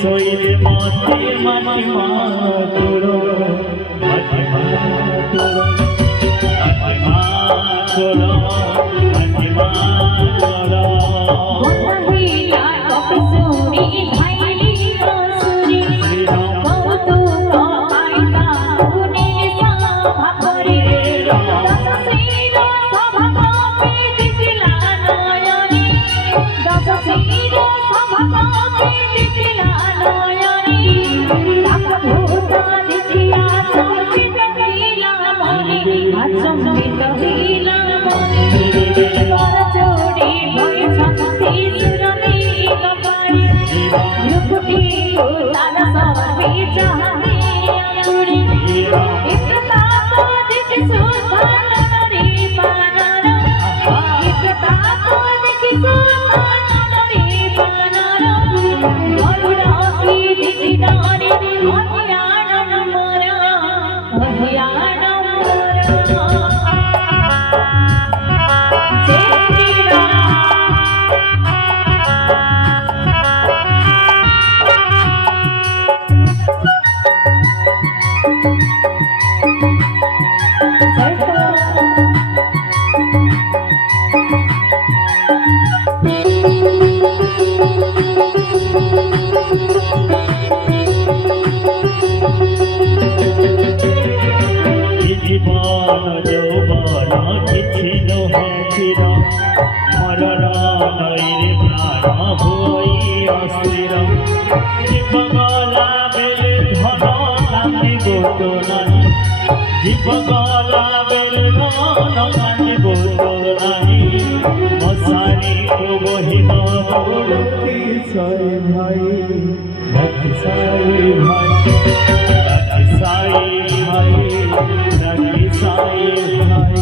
Soile mati mati maturo mati maturo mati maturo mati maturo Bhagavila kapisuri bhaili kasuri Kautu kaita pune sabhakari Dasasira sabhakami dikila nayani Dasasira sabhakami dikila nayani Lakabhuta dikya samvita hila mani Asamvita hila mani Karachodi bhai shakti surani kapari Yukuti kutala savarvi chahati amuri Ikatato dikhi sultanari panara Ikatato dikhi sultanari panara Garudaki dikhi dari ahyanam mara ahyanam mara জীবন যৌবন কিছু নহে চির মরণ নইরে প্রাণ হই অস্থির জীবগলা বেলে ধন কান্দি গোট নাহি জীবগলা বেলে ধন কান্দি গোট নাহি মশারি বহিন মুক্তি সাই ভাই সাই ভাই সাই ভাই সাই ভাই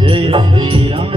Jai Shri Ram